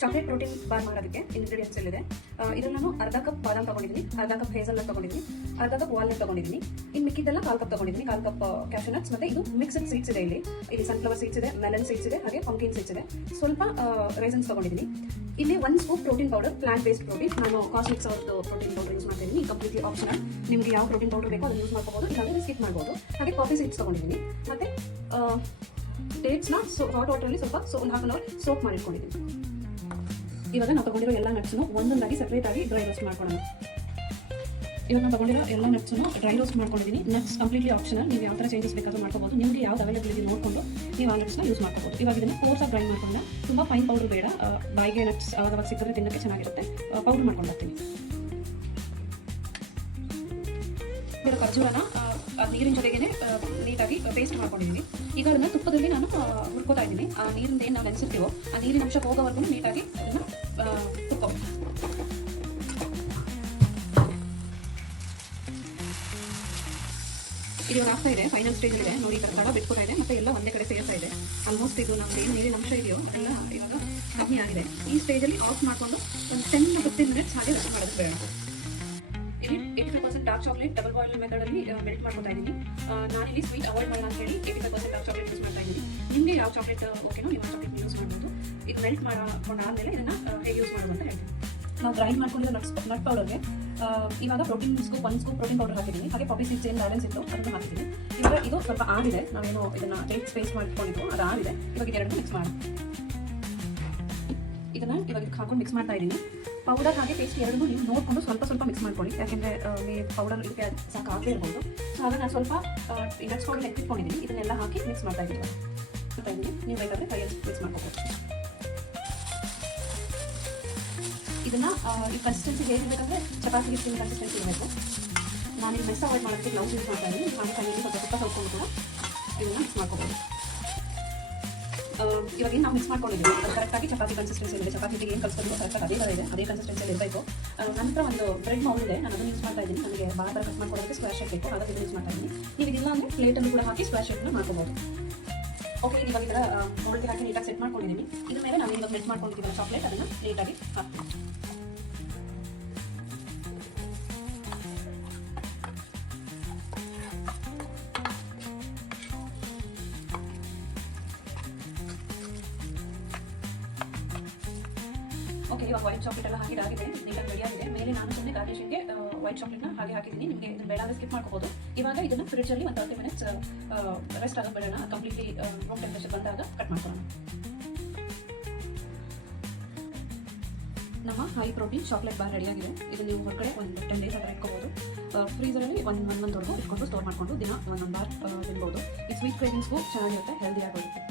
Chocolate protein bar ಮಾಡೋದಕ್ಕೆ ingredients ಇಲ್ಲಿದೆ. ಇದನ್ನು ನಾನು ಅರ್ಧ ಕಪ್ ಬಾದಾಮ್ ತಗೊಂಡಿದ್ದೀನಿ, ಅರ್ಧ ಕಪ್ ಹೇಸಲ್ನಟ್ ತಗೊಂಡಿದ್ದೀನಿ, ಅರ್ಧ ಕಪ್ ವಾಲ್ನಟ್ ತಗೊಂಡಿದ್ದೀನಿ. ಇನ್ನು ಮಿಕ್ಕಿದ್ದೆಲ್ಲ 1/4 ಕಪ್ ತಗೊಂಡಿದ್ದೀನಿ, 1/4 ಕಪ್ ಕ್ಯಾಶ್ಯೂ ನಟ್ಸ್. ಮತ್ತೆ ಇದು ಮಿಕ್ಸ್ಡ್ ಸೀಡ್ಸ್ ಇದೆ. ಇಲ್ಲಿ ಸನ್ಫ್ಲವರ್ ಸೀಡ್ಸ್ ಇದೆ, ಮೆಲನ್ ಸೀಡ್ಸ್ ಇದೆ, ಹಾಗೆ ಪಂಕಿನ್ ಸೀಡ್ಸ್ ಇದೆ. ಸ್ವಲ್ಪ ರೈಸನ್ಸ್ ತಗೊಂಡಿದ್ದೀನಿ. ಇಲ್ಲಿ 1 scoop protein powder, plant based protein. ನಾನು ಕಾಸ್ಮಿಕ್ಸ್ ಅವ್ರದ್ದು ಪ್ರೋಟೀನ್ ಪೌಡರ್ ಯೂಸ್ ಮಾಡ್ತಿದ್ದೀನಿ. Completely optional. ನಿಮಗೆ ಯಾವ ಪ್ರೋಟೀನ್ ಪೌಡರ್ ಬೇಕೋ ಅದನ್ನು ಯೂಸ್ ಮಾಡ್ಕೋಬಹುದು, ಇಲ್ಲಾಂದ್ರೆ ಸ್ಕಿಪ್ ಮಾಡ್ಬೋದು. ಹಾಗೆ ಕಾಫಿ ಸೀಡ್ಸ್ ತಗೊಂಡಿದ್ದೀನಿ. ಮತ್ತೆ ಡೇಟ್ಸ್ನ ಹಾಟ್ ವಾಟರಲ್ಲಿ ಸ್ವಲ್ಪ 1/2 ಅವರ್ ಸೋಪ್ ಮಾಡಿಟ್ಕೊಂಡಿದ್ದೀನಿ. ಇವಾಗ ನಾವು ತಗೊಂಡಿರೋ ಎಲ್ಲ ನಟ್ಸ್ನು ಒಂದೊಂದಾಗಿ ಸೆಪರೇಟ್ ಆಗಿ ಡ್ರೈ ರೋಸ್ಟ್ ಮಾಡ್ಕೊಳ್ಳೋಣ. ಇವಾಗ ನಾವು ತಗೊಂಡಿರೋ ಎಲ್ಲ ನಟ್ಸ್ನು ಡ್ರೈ ರೋಸ್ಟ್ ಮಾಡ್ಕೊಂಡಿದ್ದೀನಿ. Nuts completely optional. ನೀವು ಯಾವ ಥರ ಚೇಂಜಸ್ ಬೇಕಾದ್ರೂ ಮಾಡ್ಕೋಬಹುದು. ನಿಮಗೆ ಯಾವ್ದು ಅವೈಲೇಬಿಲಿಟಿ ನೋಡಿಕೊಂಡು ನೀವು ಆ ನಟ್ಸ್ನ ಯೂಸ್ ಮಾಡ್ಕೋಬಹುದು. ಇವಾಗ ಇದನ್ನು ಕೋರ್ಸಾಗಿ ಗ್ರೈಂಡ್ ಮಾಡ್ಕೊಂಡ, ತುಂಬ ಫೈನ್ ಪೌಡರ್ ಬೇಡ. ಬಾಯಿಗೆ ನಟ್ಸ್ ಅವಾಗ ಸಿಕ್ಕಿದ್ರೆ ತಿನ್ನೋಕ್ಕೆ ಚೆನ್ನಾಗಿರುತ್ತೆ. ಪೌಡರ್ ಮಾಡ್ಕೊಂಡು ಬರ್ತೀನಿ. ಇವಾಗ ಖರ್ಜೂರನ ನೀರಿನ ಜೊತೆಗೇ ನೀಟಾಗಿ ಪೇಸ್ಟ್ ಮಾಡ್ಕೊಂಡಿದ್ದೀನಿ. ಈಗ ಅದನ್ನು ತುಪ್ಪದಲ್ಲಿ ನಾನು ಹುರ್ಕೋತಾ ಇದ್ದೀನಿ. ಆ ನೀರಿಂದ ಏನು ನಾವು ನೆನೆಸಿರ್ತೀವೋ ಆ ನೀರಿನ ಅಂಶ ಹೋಗೋವರೆಗೂ ನೀಟಾಗಿ ಅದನ್ನು ತುರ್ಕೋಬೇಕು. ಇದು ಆಗ್ತಾ ಇದೆ, ಫೈನಲ್ ಸ್ಟೇಜ್ ಇದೆ ನೋಡಿ. ತಡ ಬಿಟ್ಕೊತಾ ಇದೆ, ಮತ್ತೆ ಎಲ್ಲ ಒಂದೇ ಕಡೆ ಸೇರ್ತಾ ಇದೆ. ಆಲ್ಮೋಸ್ಟ್ ಇದು ನಮ್ದು ಏನು ನೀರಿನ ಅಂಶ ಇದೆಯೋ ಎಲ್ಲ ಇವಾಗ ಕಮ್ಮಿ ಆಗಿದೆ. ಈ ಸ್ಟೇಜಲ್ಲಿ ಆಫ್ ಮಾಡಿಕೊಂಡು ಒಂದು 10-15 ಮಿನಿಟ್ಸ್ ಹಾಗೆ ರೆಸ್ಟ್ ಮಾಡೋದು ಬೇಡ. ಇಲ್ಲಿ 85% ಡಾರ್ಕ್ ಚಾಕ್ಲೇಟ್ ಡಬಲ್ ಬಾಯ್ಲ್ ಮೆಥಡಲ್ಲಿ ಮೆಲ್ಟ್ ಮಾಡ್ಕೊತಾ ಇದ್ದೀನಿ. ನಾನಿಲ್ಲಿ ಸ್ವೀಟ್ ಅವಾಯ್ಡ್ ಮಾಡೋಣ ಅಂತ ಹೇಳಿ 85% ಡಾರ್ಕ್ ಚಾಕ್ಲೇಟ್ ಯೂಸ್ ಮಾಡ್ತಾ ಇದ್ದೀನಿ. ನಿಮಗೆ ಯಾವ ಚಾಕ್ಲೇಟ್ ಓಕೆನೋ ನೀವು ಆ ಚಾಕ್ಲೇಟ್ ಯೂಸ್ ಮಾಡ್ಬೋದು. ಇದು ಮೆಲ್ಟ್ ಮಾಡ್ಕೊಂಡಾದ್ಮೇಲೆ ಇದನ್ನು ಹೇಗೆ ಯೂಸ್ ಮಾಡೋದು ಅಂತ ಹೇಳ್ತೀನಿ. ನಾವು ಗ್ರೈಂಡ್ ಮಾಡ್ಕೊಂಡಿರೋ ನಟ್ ಪೌಡರ್ಗೆ ಇವಾಗ protein scoop 1 scoop protein powder ಹಾಕಿದ್ದೀನಿ. ಹಾಗೆ ಪಾಪಿ ಸೀಡ್ಸ್ ಏನು ಬ್ಯಾಲೆನ್ಸ್ ಇತ್ತು ಅದನ್ನು ಹಾಕಿದ್ದೀನಿ. ಇವಾಗ ಇದು ಸ್ವಲ್ಪ ಆಡಿದೆ, ನಾವೇನು ಇದನ್ನು ಡೇಟ್ ಸ್ಪೇಸ್ ಮಾಡ್ಕೊಂಡಿದ್ದು ಅದು ಆಡಿದೆ. ಇವಾಗ ಇದೆರಡನ್ನೂ ಮಿಕ್ಸ್ ಮಾಡಿ ಇದನ್ನು ಇವಾಗ ಇದಕ್ಕೆ ಹಾಕೊಂಡು ಮಿಕ್ಸ್ ಮಾಡ್ತಾ ಇದ್ದೀನಿ. ಪೌಡರ್ ಹಾಗೆ ಪೇಸ್ಟ್ ಎರಡನ್ನೂ ನೀವು ನೋಡಿಕೊಂಡು ಸ್ವಲ್ಪ ಮಿಕ್ಸ್ ಮಾಡ್ಕೊಳ್ಳಿ. ಯಾಕೆಂದರೆ ಪೌಡರ್ ಇದಕ್ಕೆ ಸಾಕಾಗದೇ ಇರ್ಬೋದು. ಸೊ ಹಾಗೆ ನಾನು ಸ್ವಲ್ಪ ನಟ್ಸ್ ಪೌಡರ್ ಎತ್ತಿಟ್ಕೊಂಡಿದ್ದೀನಿ. ಇದನ್ನೆಲ್ಲ ಹಾಕಿ ಮಿಕ್ಸ್ ಮಾಡ್ತಾ ಇದ್ದೀನಿ. ನೀವು ಬೇಕಾದರೆ ಕೈಯಲ್ಲಿ ಮಿಕ್ಸ್ ಮಾಡ್ಕೋಬೋದು. ಇದನ್ನು ಈ ಕನ್ಸಿಸ್ಟೆನ್ಸಿ ಹೇಗಿರಬೇಕಂದ್ರೆ ಚಪಾತಿ ಹಿಟ್ಟಿನ ಕನ್ಸಿಸ್ಟೆನ್ಸಿ ಇರಬೇಕು. ನಾನು ಮೆಸ್ ಅವಾಯ್ಡ್ ಮಾಡೋದಕ್ಕೆ ಗ್ಲೌಸ್ ಯೂಸ್ ಮಾಡ್ತಾ ಇದ್ದೀನಿ. ಹಾಗೆ ಕೈಯಲ್ಲಿ ಸ್ವಲ್ಪ ತುಪ್ಪ ತೊಳ್ಕೊಂಡು ಕೂಡ ಇದನ್ನು ಮಿಕ್ಸ್ ಮಾಡ್ಕೋಬೋದು. ಇವಾಗ ಏನು ನಾವು ಮಿಕ್ಸ್ ಮಾಡ್ಕೊಂಡಿದ್ದೀವಿ ಅದು ಕರೆಕ್ಟಾಗಿ ಚಪಾತಿ ಕನ್ಸಿಸ್ಟೆನ್ಸಿ ಇದೆ. ಚಪಾತಿ ಏನು ಕಲಿಸ್ಕೊಂಡು ಕರೆಕ್ಟಾಗಿ ಅದೇ ಥರ ಇದೆ, ಅದೇ ಕನ್ಸಿಸ್ಟೆನ್ಸಿಯಲ್ಲಿ ಇರಬೇಕು. ನಂತರ ಒಂದು ಬ್ರೆಡ್ ಮೌಲ್ಡ್ ಇದೆ, ನಾನು ಅದನ್ನು ಯೂಸ್ ಮಾಡ್ತಾ ಇದ್ದೀನಿ. ನನಗೆ ಭಾಳ ಥರ ಕಟ್ ಮಾಡ್ಕೊಳ್ಳೋದಕ್ಕೆ ಸ್ಕ್ವೇರ್ ಶೇಪ್ ಬೇಕು, ಹಾಗಾಗಿ ಯೂಸ್ ಮಾಡ್ತಾ ಇದ್ದೀನಿ. ನೀವು ಇದಿಲ್ಲ ಅಂದರೆ ಪ್ಲೇಟನ್ನು ಕೂಡ ಹಾಕಿ ಸ್ಕ್ವೇರ್ ಶೇಪ್ನ ಮಾಡ್ಕೋಬೋದು. ಓಕೆ, ಇವಾಗ ಇದರ ಮೌಲ್ಡ್ಗೆ ಹಾಕಿ ನೀಟಾಗಿ ಸೆಟ್ ಮಾಡ್ಕೊಂಡಿದ್ದೀನಿ. ಇದ್ರ ಮೇಲೆ ನಾನು ಇವಾಗ ಮೆಲ್ಟ್ ಮಾಡ್ಕೊಂಡಿದ್ದೀವಿ ಚಾಕ್ಲೇಟ್, ಅದನ್ನು ನೀಟಾಗಿ ಹಾಕ್ತೀನಿ. ಓಕೆ, ಇವಾಗ ವೈಟ್ ಚಾಕ್ಲೇಟ್ ಎಲ್ಲ ಹಾಕಿದಾಗಿದೆ, ನೀಟಾಗಿ ರೆಡಿ ಆಗಿದೆ. ಮೇಲೆ ನಾನು ಸುಮ್ಮನೆ ಗಾರ್ನಿಷಿಂಗ್ಗೆ ವೈಟ್ ಚಾಕ್ಲೇಟ್ನ ಹಾಗೆ ಹಾಕಿದ್ದೀನಿ. ನಿಮಗೆ ಇದನ್ನು ಬೇಡ ಸ್ಕಿಪ್ ಮಾಡ್ಕೋಬೋದು. ಇವಾಗ ಇದನ್ನು ಫ್ರಿಡ್ಜಲ್ಲಿ ಒಂದು 30 ಮಿನಿಟ್ಸ್ ರೆಸ್ಟ್ ಆಗೋದು ಬೇಡ. ಕಂಪ್ಲೀಟ್ಲಿ ರೂಮ್ ಟೆಂಪರೇಚರ್ ಬಂದಾಗ ಕಟ್ ಮಾಡ್ಕೊಳ್ಳೋಣ. ನಮ್ಮ ಹೈ ಪ್ರೋಟೀನ್ ಚಾಕ್ಲೇಟ್ ಬಾರ್ ರೆಡಿಯಾಗಿದೆ. ಇದು ನೀವು ಹೊರಗಡೆ ಒಂದು 10 ಡೇಸ್ ಅದರ ಇಟ್ಕೋಬೋದು. ಫ್ರೀಸರಲ್ಲಿ ಒಂದು ಮಂತ್ವರೆಗೂ ಇಟ್ಕೊಂಡು ಸ್ಟೋರ್ ಮಾಡಿಕೊಂಡು ದಿನ 1 ಬಾರ್ ತಿನ್ಬೋದು. ಈ ಸ್ವೀಟ್ ಕ್ರೇವಿಂಗ್ಸ್ಗೂ ಚೆನ್ನಾಗಿರುತ್ತೆ, ಹೆಲ್ದಿ ಆಗೋಗುತ್ತೆ.